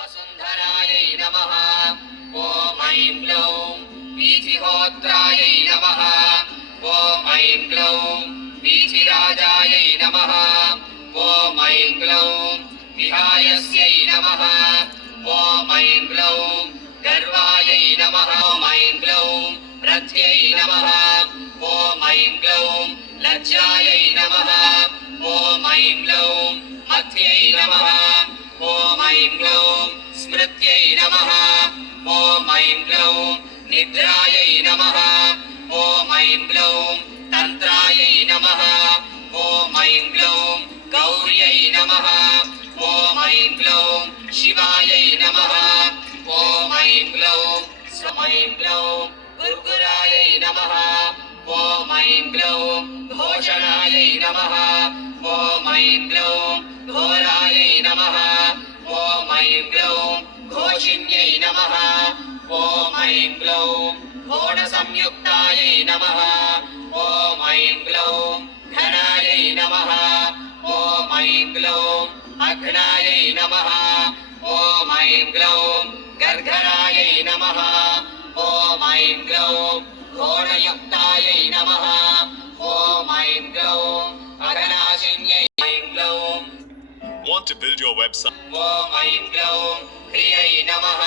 वसुन्धरायै नमः। ॐ ऐं ग्लौं वीचिहोत्रायै नमः। ॐ ऐं ग्लौं वीचिराजायै नमः। ॐ ऐं ग्लौं विहायस्यै नमः। ॐ ऐं ग्लौं गर्वायै नमः। ॐ ऐं ग्लौं रथ्यै नमः। ॐ ऐं ग्लौं लज्जायै नमः। ॐ ऐं ग्लौं मध्यै नमः। ॐ ऐं ग्लौं स्मृत्यै नमः। ॐ ऐं ग्लौं निद्रायै नमः। ॐ ऐं ग्लौं तन्त्रायै नमः। ॐ ऐं ग्लौं गौर्यै नमः। ॐ ऐं ग्लौं शिवायै नमः। ॐ ऐं ग्लौं ऐं ग्लौं गुर्गुरायै नमः। ॐ ऐं ग्लौं घोषणायै नमः। ॐ ऐं ग्लौं घोरायै नमः। ॐ ऐं ग्लौं घोषिण्यै नमः। ॐ ऐं ग्लौं घोणसंयुक्तायै नमः। ॐ ऐं ग्लौं घनायै नमः। ॐ ऐं ग्लौं अघ्नायै नमः। ॐ ऐं ग्लौं गर्घरायै नमः। ॐ ऐं ग्लौं घोणयुक्तायै नमः। ॐ ऐं ग्लौं अघनाशिन्यै। ऐं ग्लौं Want to build your website? ॐ ऐं ग्लौं ह्रियै नमः।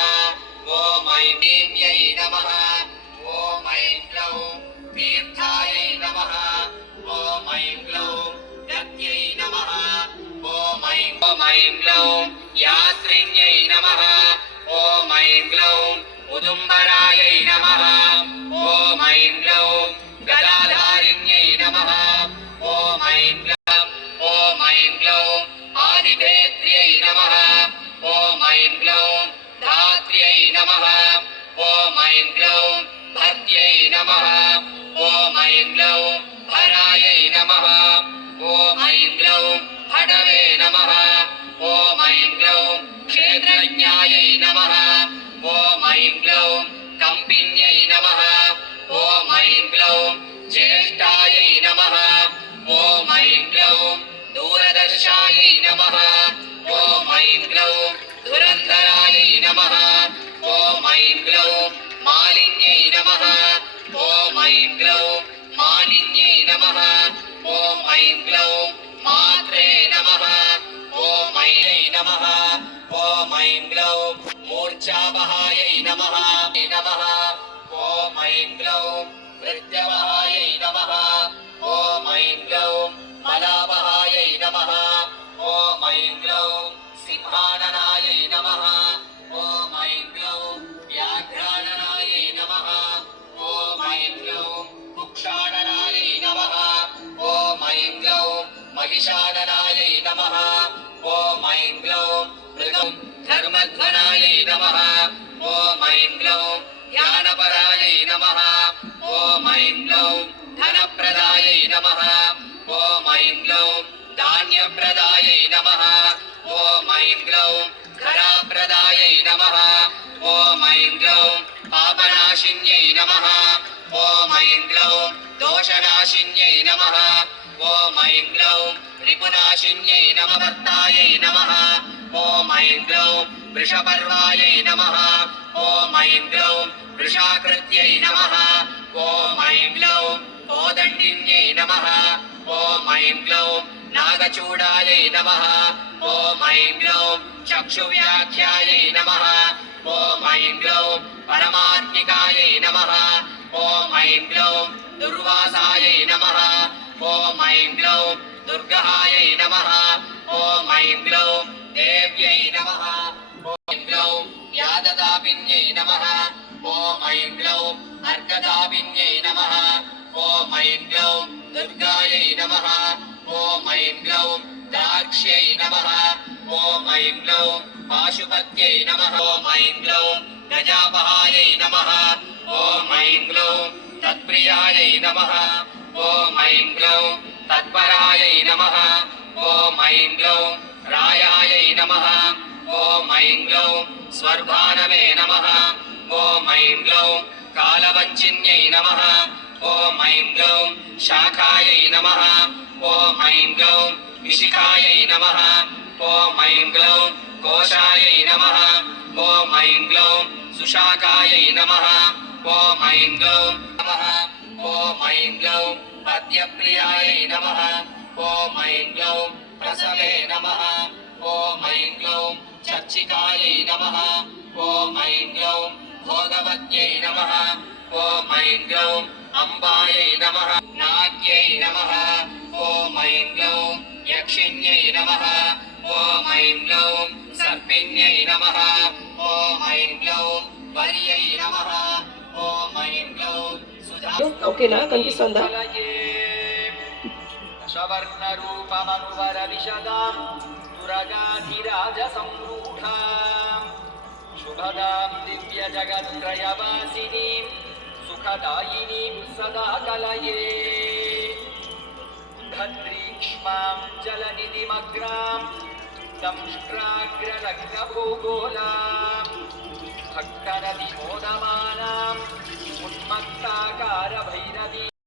ॐ ऐं भीम्यै नमः। ॐ ऐं ग्लौं तीर्थायै नमः। ॐ ऐं ग्लौं गत्यै नमः। ॐ ऐं ग्लौं यात्रिण्यै नमः। ॐ ऐं ग्लौं उदुम्बरायै नमः। ॐ ऐं ग्लौं गदाधारिण्यै नमः। ॐ ऐं ग्लौं आदिभेत्र्यै नमः। ॐ ऐं ग्लौं धात्र्यै नमः। ॐ ऐं ग्लौं भर्त्यै नमः। ॐ ऐं ग्लौं भरायै नमः। ॐ ऐं ग्लौं भडवे नमः। ॐ ऐं ग्लौं क्षेत्रज्ञायै नमः। ॐ ऐं ग्लौं कम्पिन्यै नमः। ॐ ऐं ग्लौं ज्येष्ठायै नमः। ॐ ऐं ग्लौं दूरदर्शायै नमः। ॐ ऐं ग्लौं धुरन्धरायै नमः। ॐ ऐं ग्लौं मालिन्यै नमः। ॐ ऐं ग्लौं मालिन्यै नमः। ॐ ऐं ग्लौं मात्रे नमः। ॐ ऐं नमः। ॐ ऐं ग्लौं मूर्च्छावहायै नमः। ॐ ऐं ग्लौं मृत्यवहायै नमः। ॐ ऐं ग्लौं मलावहायै नमः। ॐ ऐं ग्लौं सिंहाननायै नमः। ॐ ऐं ग्लौं व्याघ्राननायै नमः। ॐ ऐं ग्लौं कुक्षाणनायै नमः। ॐ ऐं ग्लौं महिषाननायै नमः। ॐ ऐं ग्लौं मृगं धर्मध्वनायै नमः। ॐ ऐं ग्लौं ध्यानपरायै नमः। ॐ ऐं ग्लौं धनप्रदायै नमः। ॐ ऐं ग्लौं धान्यप्रदायै नमः। ॐ ऐं ग्लौं घराप्रदायै नमः। ॐ ऐं ग्लौं पापनाशिन्यै नमः। ॐ ऐं ग्लौं दोषनाशिन्यै नमः। ॐ ऐं ग्लौं रिपुनाशिन्यै नमः। वर्तायै नमः। ॐ ऐं ग्लौं वृषपर्वायै नमः। ॐ ऐं ग्लौं वृषाकृत्यै नमः। ॐ ऐं ग्लौं कोदण्डिन्यै नमः। ॐ ऐं ग्लौं नागचूडायै नमः। ॐ ऐं ग्लौं चक्षुव्याख्यायै नमः। ॐ ऐं ग्लौं परमात्मिकायै नमः। ॐ ऐं ग्लौं दुर्वासायै नमः। ॐ ऐं ग्लौं दुर्गहायै नमः। ॐ ऐं ग्लौं देव्यै नमः। ॐ ग्लौं याददापिन्यै नमः। ॐ ऐं ग्लौं अर्कदापिन्यै नमः। ॐ ऐं ग्लौं दुर्गायै नमः। ॐ ऐं ग्लौं दाक्ष्यै नमः। ॐ ऐं ग्लौं पाशुपत्यै नमः। ॐ ऐं ग्लौं गजापहायै नमः। ॐ ऐं ग्लौं तत्प्रियायै नमः। ॐ ऐं ग्लौं तत्परायै नमः। ॐ ऐं ग्लौं रायायै नमः। ॐ ऐं ग्लौं स्वर्भानवे नमः। ॐ ऐं ग्लौं कालवञ्चिन्यै नमः। ॐ ऐं ग्लौं शाखायै नमः। ॐ ऐं ग्लौं विशिखायै नमः। ॐ ऐं ग्लौं कोशायै नमः। ॐ ऐं ग्लौं सुशाकायै नमः ॐ ऐं ग्लौं नमः ॐ ऐं ग्लौं पद्यप्रियायै नमः ॐ ऐं ग्लौं प्रसवे नमः ॐ ऐं ग्लौं चर्चिकायै नमः ॐ ऐं ग्लौं भोगवत्यै नमः ॐ ऐं ग्लौं अम्बायै नमः नाग्यै नमः ॐ ऐं ग्लौं यक्षिण्यै नमः ॐ ऐं ग्लौं सर्पिण्यै नमः ॐ ऐं ग्लौं वर्यै नमः ॐ ऐं ग्लौं सुधा ఓకేనా, కనిపిస్తుందా? दशवर्णरूपमनुवर विशदां दुरगाधिराजसम्रूढां शुभदां दिव्यजगत्त्रयवासिनीं सुखदायिनीं सदा कलये धद्रीक्ष्मां जलनिधिमग्रां दंष्ट्राग्रलग्नभूगोलां भक्तनदिमोदमा